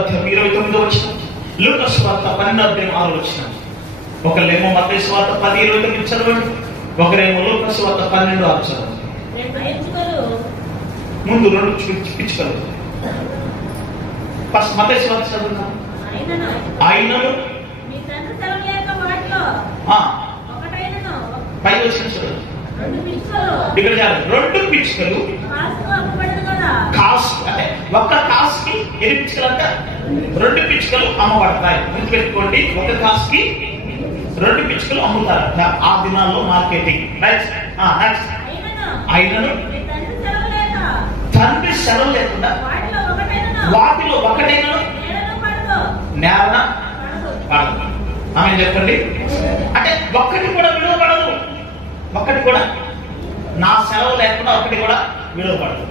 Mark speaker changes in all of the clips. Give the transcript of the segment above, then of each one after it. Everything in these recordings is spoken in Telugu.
Speaker 1: అధ్యాయం ఇరవై తొమ్మిదో వచ్చిన. లూకస్ వార్త పన్నెండు అధ్యాయం ఆరు వచ్చిన. ఒకళ్ళేమో మత వార్త పది ఇరవై తొమ్మిది చదవండి. ఒకరేమో లూకస్ వార్త పన్నెండు ఆరు చదవండి. ముందు రెండు పిచ్చుకలు ఫస్ట్ మత వార్త చదువుతాం ఆయనను?
Speaker 2: లేక
Speaker 1: పై వచ్చిన
Speaker 2: రెండు పిచ్చుకలు.
Speaker 1: ఇక్కడ రెండు కాస్ అంటే ఒక్క కాస్కి ఎన్ని పిచ్చుకలు అంట రెండు పిచ్చుకలు అమ్మబడతాయి. గుర్తుపెట్టుకోండి ఒక కాస్కి రెండు పిచ్చుకలు అమ్ముతారు. ఆ దినాల్లో మార్కెటింగ్. నెక్స్ట్ నెక్స్ట్
Speaker 2: అయినను? తండ్రి సెలవు
Speaker 1: లేకుండా
Speaker 2: వాటిలో నేలను
Speaker 1: నేలన
Speaker 2: పడదు.
Speaker 1: పడదు. ఆమె చెప్పండి. అంటే ఒక్కటి కూడా విలువపడదు ఒక్కటి కూడా. నా సెలవు లేకుండా ఒకటి కూడా విలువపడదు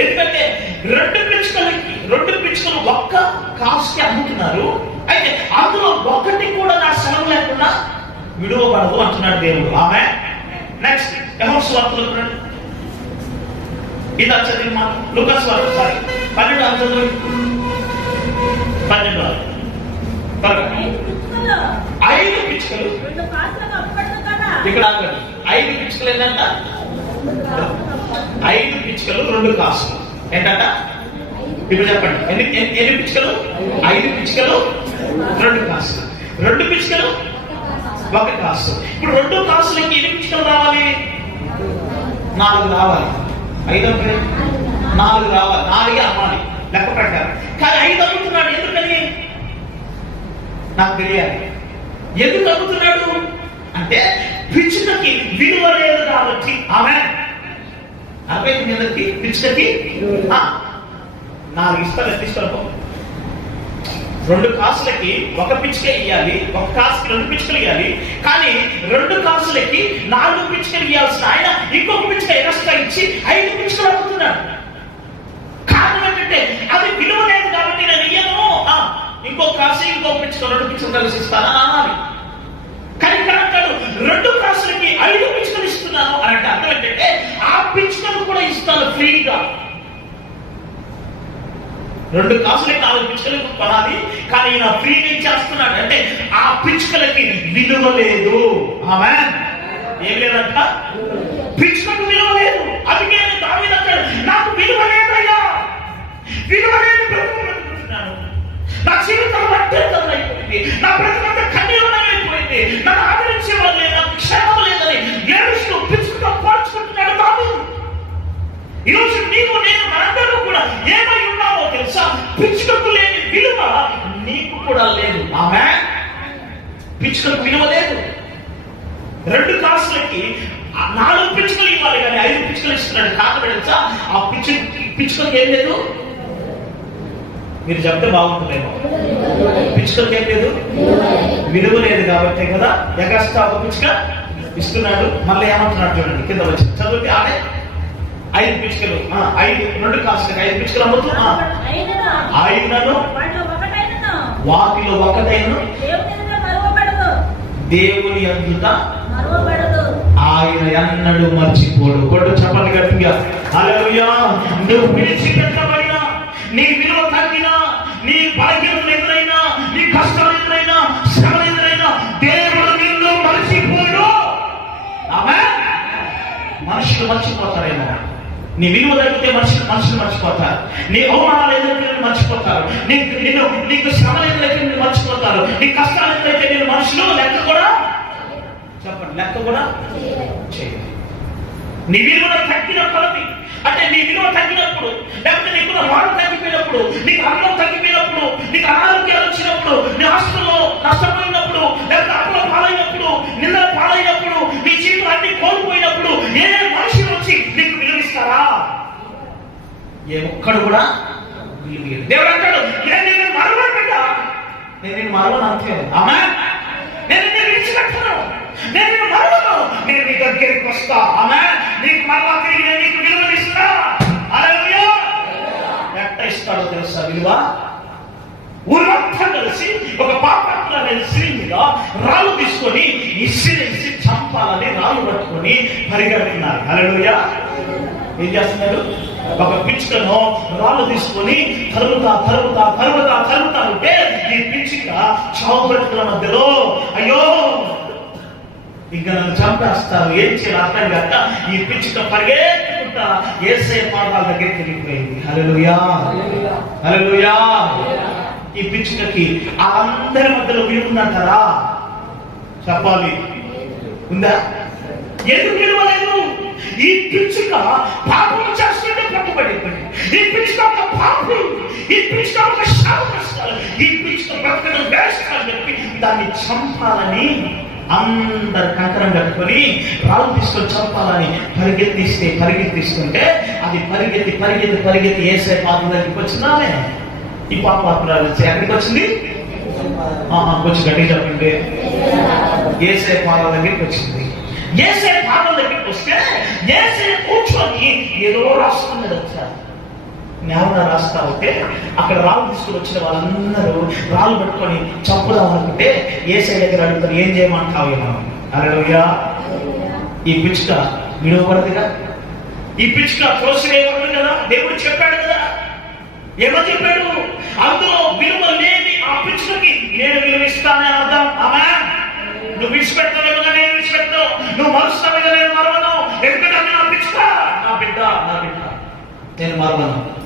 Speaker 1: ఎందుకంటే రెండు పిచ్చుకలకి రెండు పిచ్చుకలు ఒక్క కాస్ట్కి అమ్ముతున్నారు. అయితే అందులో ఒకటి కూడా నా సెలవు లేకుండా విడువబడదు అంటున్నాడు దేవుడు. ఆమె నెక్స్ట్ యహోస్ వార్తలు. ఇది చదివి మాట. లుకస్ వార్త సారీ పన్నెండు అది చదవండి పన్నెండు.
Speaker 2: ఐదు పిచ్చుకలు.
Speaker 1: ఇక్కడ ఐదు పిచ్చుకలు ఏంటంట ఐదు పిచ్చుకలు రెండు కాసులు. ఏంటంట? ఇప్పుడు చెప్పండి. ఎన్ని ఎన్ని- పిచ్చుకలు? ఐదు పిచ్చుకలు రెండు కాసులు రెండు పిచ్చుకలు ఒక కాసు ఇప్పుడు రెండు కాసులకి ఎన్ని పిచ్చుకలు రావాలి? నాలుగు రావాలి. ఐదు నాలుగు రావాలి. నాలుగే అమ్మాలి లెక్క ప్రకారం. కానీ ఐదు అమ్ముతున్నాడు ఎందుకని నాకు తెలియాలి. ఎందుకు అమ్ముతున్నాడు అంటే పిచ్చుకకి విలువ లేదు కాబట్టి. ఆమె అరవై మీదకి పిచ్చుకకి? నాలుగు ఇష్టాలు తీసుకోవడం రెండు కాసులకి ఒక పిచ్చుకే ఇవ్వాలి ఒక కాసుకి రెండు పిచ్చుకలు ఇవ్వాలి కానీ రెండు కాసులకి నాలుగు పిచ్చుకలు ఇవ్వాల్సిన ఆయన ఇంకొక పిచ్చుక ఎక్స్ట్రా ఇచ్చి ఐదు పిచ్చుకలు అమ్ముతున్నాడు. కారణం ఏంటంటే అది విలువ లేదు కాబట్టి నేను ఇయ్యను. ఇంకో కాసు ఇంకో పిచ్చుక రెండు పిచ్చుకలు కలిసి ఇస్తాను అని. అనాలి కానీ ఇక్కడ అంటాడు రెండు కాసులకి ఐదు పిచ్చుకలు ఇస్తున్నాను అని అంటే అర్థం ఏంటంటే ఆ పిచ్చుకలు కూడా ఇస్తాను ఫ్రీగా. రెండు కాసులకి నాలుగు పిచ్చుకలకు కొనాలి కానీ ఈయన ఫ్రీగా ఇచ్చేస్తున్నాడు. అంటే ఆ పిచ్చుకలకి విలువ లేదు. ఆమె ఏం లేదంట? పిచ్చుకకు విలువ లేదు. అందుకే దావీదు అంటాడు నాకు విలువ లేదయ్యా. విలువ లేదు బ్రతుకుతున్నాను నా జీవితం అత్యంతం అయిపోయింది నా బ్రతుకంతా అయిపోయింది నన్ను ఆదరించే వాళ్ళు లేదు నాకు క్షేమం లేదని ఏడుస్తూ పిచ్చుకతో పోల్చుకుంటున్నాడు బాబు ఈరోజు నీవు కూడా లేదు. ఆమె పిచ్చుకకు విలువ లేదు. రెండు కాసులకి నాలుగు పిచ్చుకలు ఇవ్వాలి కానీ ఐదు పిచ్చుకలు ఇస్తున్నాడు. తెలుసా ఆ పిచ్చు పిచ్చుకలకు ఏం లేదు? మీరు చెప్తే బాగుంటుందేమో. పిచ్చుకలకు ఏం లేదు? విలువ లేదు కాబట్టి కదా ఎగస్ట్రా ఒక పిచ్చుక ఇస్తున్నాడు. మళ్ళీ ఏమంటున్నాడు చూడండి కింద వచ్చి. చదివితే ఆడే ఐదు పిచ్చుకలు ఐదు రెండు కాసులకి ఐదు పిచ్చుకలు అమ్ముతూ ఆ,
Speaker 2: అయినను
Speaker 1: ఆయనను
Speaker 2: వాటిలో
Speaker 1: ఒకటైన.
Speaker 2: దేవుని
Speaker 1: అందుట ఆయన ఎన్నడూ మర్చిపోడు. కొడు చెప్పండి గట్టిగా. హల్లెలూయా. నువ్వు పిలిచిపెట్టబడినా నీ విలువ తగ్గినా నీ బలహీనతలు ఎదురైనా నీ కష్టాలు ఎదురైనా శ్రమలు ఎదురైనా దేవుడు నిన్ను మర్చిపోడు. ఆమె మనుషులు మర్చిపోతారేమో. నీ విలువ తగ్గితే మనుషులు మనుషులు మర్చిపోతారు. నీ అవమానాలు ఎదురైతే మర్చిపోతారు. నీకు నిన్ను నీకు శ్రమలు ఎదురైతే నేను మర్చిపోతారు. నీ కష్టాలు ఎదురైతే నేను మనుషులు లెక్క కూడా చెప్పండి లెక్క కూడా చేయాలి నీ విలువ తగ్గిన కొలది. అంటే నీ విలువ తగ్గినప్పుడు లేకపోతే నీకున్న వాడు తగ్గిపోయినప్పుడు నీకు అన్నం తగ్గిపోయినప్పుడు నీకు అనారోగ్యాలు వచ్చినప్పుడు నీ ఆస్తుల్లో నష్టపోయినప్పుడు లేకపోతే అప్పుల పాలైనప్పుడు నిందల పాలైనప్పుడు నీ జీవితం అన్ని కోల్పోయినప్పుడు ఏ మనుషులు వచ్చి నీకు విలువిస్తారా ఏ ఒక్కడు కూడా దేవుడు అంటాడు నేను నేను మరవను బిడ్డ నేను నేను మరవను అంతే. ఆమె నేను నేను విడిచిపెట్టను. నేను నేను మరవను. నేను నీ దగ్గరికి వస్తా. ఆమె నీకు మరలా తిరిగి నేను నీకు విలువ ఇస్తా. హల్లెలూయా. ఎట్ట ఇస్తాడో తెలుసా విలువ? ఊరంతా కలిసి ఒక పాపాత్ర స్త్రీ మీద రాళ్ళు తీసుకొని ఇసిరేసి చంపాలని రాళ్ళు పట్టుకొని పరిగెడుతున్నారు. హల్లెలూయా. ఏం చేస్తున్నారు? ఒక పిచ్చుకను రాళ్ళు తీసుకొని తరుగుతా తరుగుతా తరుగుతా తరుగుతా ఉంటే ఈ పిచ్చుక చావు బ్రతుకుల మధ్యలో అయ్యో ఇంకా నన్ను చంపేస్తారు ఏం చేయాలి? అర్థం కాక ఈ పిచ్చుక పరిగెత్తుకుంటా ఏసే పాదాల దగ్గరికి వెళ్ళిపోయింది. హల్లెలూయా. హల్లెలూయా. ఈ పిచ్చుకకి ఆ అందరి మధ్యలో విలువంటారా చెప్పాలి. ఉందా? ఎందుకు విలువలేదు ఈ పిచ్చుక పాపం చేస్తుంటే పట్టుబడిపోయింది ఈ పిచ్చుక ఒక పాపం. ఈ పిచ్చుక ఒక శాపగ్రస్తాలు ఈ పిచ్చుక బ్రతకడం వేస్ట్ అని చెప్పి దాన్ని చంపాలని అందరు కంకరం కట్టుకొని రాళ్ళు తీసుకొని చంపాలని పరిగెత్తిస్తే పరిగెత్తిస్తుంటే అది పరిగెత్తి పరిగెత్తి పరిగెత్తి ఏసే పాత్ర దగ్గరికి వచ్చిందానే ఈ పాప పాత్ర ఎక్కడికి వచ్చింది? కొంచెం గట్టిగా చెప్పండి. ఏసే పాదాల దగ్గరికి వచ్చింది. ఏసే పాదం దగ్గరికి వస్తే ఏసే కూర్చొని ఏదో రాసుకున్నది వచ్చారు నేవన రాస్తా ఉంటే అక్కడ రాళ్ళు తీసుకుని వచ్చిన వాళ్ళందరూ రాళ్ళు పట్టుకొని చంపుదాం అనుకుంటే ఏసై దగ్గర అడుగుతారు ఏం చేయమంటావు మనం ఈ పిచ్చుక విడవబడదుగా ఈ పిచ్చుక త్రోసివేయబడదు కదా దేవుడు చెప్పాడు కదా ఏమో చెప్పాడు అందులో విలువ లేని ఆ పిచ్చుకకి నేను ఇస్తానే అర్థం అమ్మా నువ్వు విడిచిపెడతావేమో కానీ నేను విడిచిపెడతావు నువ్వు మరుస్తావేమో నేను మరవను. ఎందుకంటే నేను నా పిచ్చుక. నా బిడ్డ నా బిడ్డ. నేను మరవను.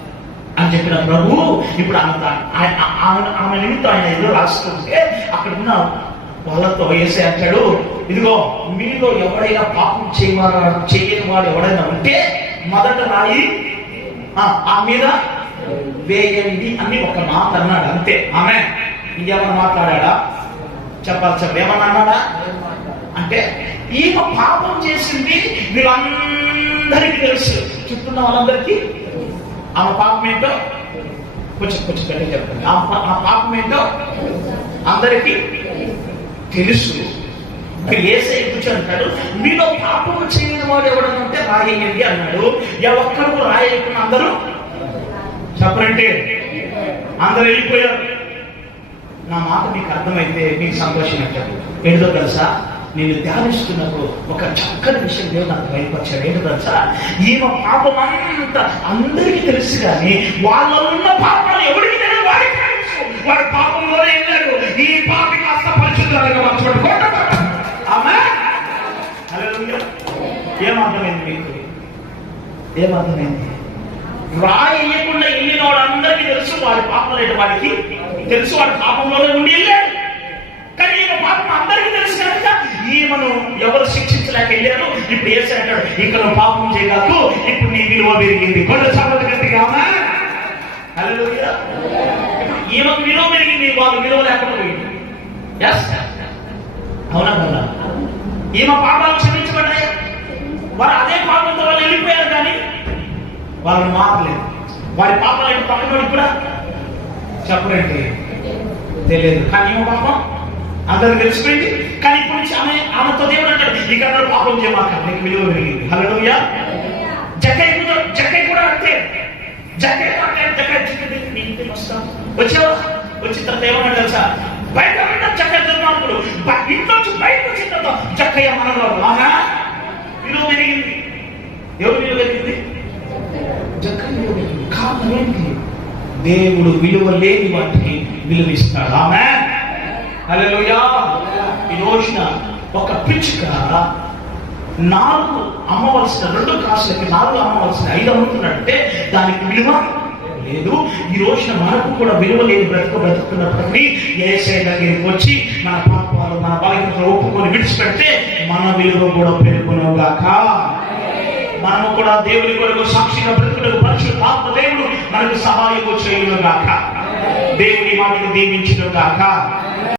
Speaker 1: అని చెప్పిన ప్రభు ఇప్పుడు అంత ఆయన- ఆమె నిమిత్తం ఆయన ఎదురు రాస్తుంటే అక్కడ ఉన్న వాళ్ళతో వేసే అంటాడు ఇదిగో మీలో ఎవడైనా పాపం చేయమని చేయని వాడు ఎవడైనా ఉంటే మొదట రాయి ఆ, ఆ మీద వేయండి అని ఒక మాట అన్నాడు. అంతే. ఆమె ఇంకేమన్నా మాట్లాడా చెప్పాలి చెప్ప ఏమన్నా అన్నాడా? అంటే ఈమె పాపం చేసింది వీళ్ళందరికీ తెలుసు. చుట్టూన్న వాళ్ళందరికీ? ఆమె పాపం ఏంటో? కొంచెం కొంచెం గట్టిగా చెప్పండి. ఆ పాపం ఏంటో? అందరికీ తెలుసు. మరి ఏసై కూర్చొని మీలో పాపం చేయని వాడు ఎవడనంటే ఉంటే అన్నాడు. ఏ రాయకుండా అందరూ చెప్పరంటే అందరూ వెళ్ళిపోయారు. నా మాట మీకు అర్థమైతే మీకు సంతోషం అంటారు. ఏంటో తెలుసా? నేను ధ్యానిస్తున్నప్పుడు ఒక చక్కని విషయం దేవుడు నాకు బయటపరిచాడు ఏంటో తెలుసా? ఈమె పాపం అంతా అందరికీ తెలుసు కానీ వాళ్ళ ఉన్న పాపాలు ఎవరికి తెలియదు? వాడికి తెలుసు. వాడి పాపంలోనే వెళ్ళాడు. ఈ పాపి కాస్త పరిశుద్ధాలుగా మార్చబడి ఆమె ఏమర్థమైంది మీకు? ఏమర్థమైంది? రాయకుండా వెళ్ళిన వాళ్ళందరికీ తెలుసు వాడి పాపం లేదు వాడికి తెలుసు వాడి పాపంలోనే ఉండి వెళ్ళాడు. కానీ ఈమె పాపం అందరికీ తెలుసు ఎవరు శిక్షించలేక వెళ్ళారు ఇప్పుడు ఏసే అంటాడు ఇక్కడ నువ్వు పాపం చేయగలదు ఇప్పుడు నీ విలువ పెరిగింది. కొండ సంపద గట్టిగా ఈమెకు విలువ పెరిగింది వాళ్ళు విలువ లేకుండా పోయింది. ఎస్ అవునా కదా? ఈమె పాపాలు క్షమించబడ్డాయి? వారు అదే పాపంతో వాళ్ళు వెళ్ళిపోయారు కానీ వాళ్ళని మారలేదు. వారి పాపాలు ఏంటి పక్కన కూడా చెప్పడండి తెలియదు. కానీ ఈమె పాపం? అందరూ తెలిసిపోయింది. కానీ ఇప్పటి నుంచి ఆమె ఆమెతో దేవుడు అంటాడు ఇక పాపం చేయమాక నీకు విలువ పెరిగింది హలో జక్కయ్య కూడా జక్కయ్య కూడా అంతే. జక్కయ్య కూడా అంతే. జక్కయ్య నీ ఇంటికి వస్తాం. వచ్చావా? వచ్చిన తర్వాత ఏమన్నా తెలుసా? బయట ఉన్న చక్క దుర్మార్గుడు బ- ఇంట్లో బయట వచ్చిన తర్వాత చక్కయ్య మనలో రానా విలువ పెరిగింది ఎవరు విలువ పెరిగింది జక్కయ్య దేవుడు విలువ లేని వాటికి విలువిస్తాడు ఆమె హల్లెలూయా. ఈ రోజున ఒక పిచ్చిక నాలుగు అమ్మవలసిన రెండు కాసులకి నాలుగు అమ్మవలసిన ఐదు అమ్ముతున్నట్టే దానికి విలువ లేదు. ఈ రోజున మనకు కూడా విలువ లేని బ్రతుకు బ్రతుకున్నప్పటికీ ఏసే దగ్గరికి వచ్చి మన పాపాలు మన బాధ్యతలు ఒప్పుకొని విడిచిపెడితే మన విలువ కూడా పెరుగునుగాక మనము కూడా దేవుని కొరకు సాక్షిగా బ్రతుకులకు పరిశుద్ధాత్మ దేవుడు మనకు సహాయము చేయునుగాక. దేవుని మాటలు దీవించునుగాక.